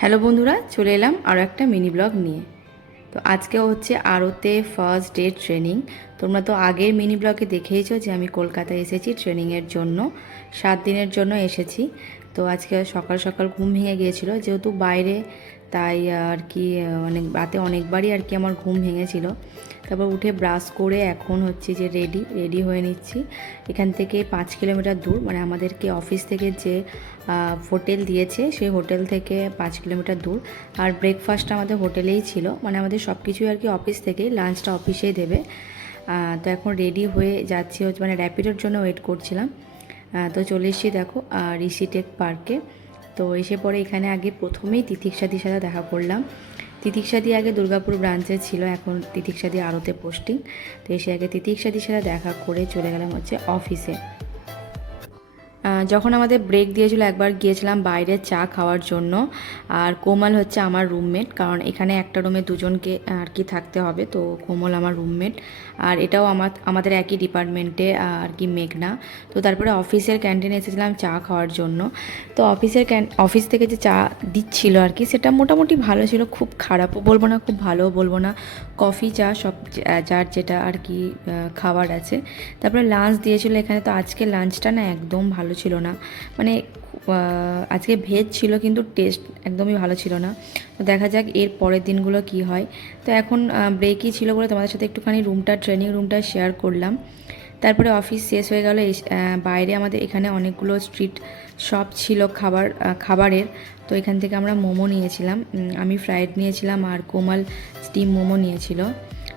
Hello বন্ধুরা, চলে এলাম আরও একটা মিনি ব্লগ নিয়ে। তো আজকে হচ্ছে আরতে ফার্স্ট ডে ট্রেনিং। তোমরা তো আগের মিনি ব্লগে দেখেইছো যে আমি কলকাতায় এসেছি ট্রেনিংয়ের জন্য, 7 দিনের জন্য এসেছি। তো আজকে সকাল সকাল ঘুম ভেঙে গিয়েছিল, যেহেতু বাইরে, তাই আর কি অনেক রাতে অনেকবারই আর কি আমার ঘুম ভেঙেছিল। তারপর উঠে ব্রাশ করে এখন হচ্ছে যে রেডি হয়ে নিচ্ছি। এখান থেকে 5 কিলোমিটার দূর, মানে আমাদেরকে অফিস থেকে যে হোটেল দিয়েছে সেই হোটেল থেকে 5 কিলোমিটার দূর। আর ব্রেকফাস্ট আমাদের হোটেলেই ছিল, মানে আমাদের সব কিছুই আর কি অফিস থেকেই, লাঞ্চটা অফিসেই দেবে। তো এখন রেডি হয়ে যাচ্ছি, হচ্ছে মানে র্যাপিডোর জন্য ওয়েট করছিলাম। তো চলে এসেছি দেখো ঋষিটেক পার্কে। তো এসে পরে এখানে আগে প্রথমেই তিতিক্ষাদির সাথে দেখা করলাম। তিতিক্ষাদি আগে দুর্গাপুর ব্রাঞ্চে ছিল, এখন তিতিক্ষাদি আরতে পোস্টিং। তো এসে আগে তিতিক্ষাদির সাথে দেখা করে চলে গেলাম হচ্ছে অফিসে। যখন আমাদের ব্রেক দিয়েছিল একবার গিয়েছিলাম বাইরে চা খাওয়ার জন্য। আর কোমল হচ্ছে আমার রুমমেট, কারণ এখানে একটা রুমে দুজনকে আর কি থাকতে হবে, তো কোমল আমার রুমমেট। আর এটাও আমাদের একই ডিপার্টমেন্টে আর কি, মেঘনা। তো তারপরে অফিসের ক্যান্টিনে এসেছিলাম চা খাওয়ার জন্য। তো অফিস থেকে যে চা দিচ্ছিল আর কি, সেটা মোটামুটি ভালো ছিল, খুব খারাপও বলবো না, খুব ভালোও বলবো না। কফি চা সব যার যেটা আর কি খাবার আছে। তারপরে লাঞ্চ দিয়েছিল এখানে। তো আজকে লাঞ্চটা না একদম ভালো ছিল না, মানে আজকে ভেজ ছিল কিন্তু টেস্ট একদমই ভালো ছিল না। তো দেখা যাক এর পরের দিনগুলো কি হয়। তো এখন ব্রেকই ছিল বলে তোমাদের সাথে একটুখানি ট্রেনিং রুমটা শেয়ার করলাম। তারপরে অফিস শেষ হয়ে গেল। বাইরে আমাদের এখানে অনেকগুলো স্ট্রিট শপ ছিল খাবারের। তো এখান থেকে আমরা মোমো নিয়েছিলাম, আমি ফ্রাইড নিয়েছিলাম আর কোমাল স্টিম মোমো নিয়েছিল।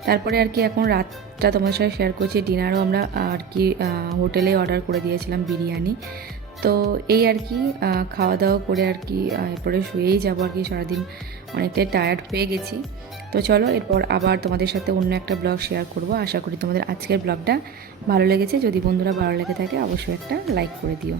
তারপরে আর কি এখন রাতটা তোমার সাথে শেয়ার করছি। ডিনারও আমরা আর কি হোটেলে অর্ডার করে দিয়েছিলাম বিরিয়ানি। তো এই আর কি খাওয়া দাওয়া করে আর কি এরপরে শুয়েই যাবো আর কি, সারাদিন অনেকটাই টায়ার্ড হয়ে গেছি। তো চলো এরপর আবার তোমাদের সাথে অন্য একটা ব্লগ শেয়ার করব। আশা করি তোমাদের আজকের ব্লগটা ভালো লেগেছে। যদি বন্ধুরা ভালো লেগে থাকে অবশ্যই একটা লাইক করে দিও।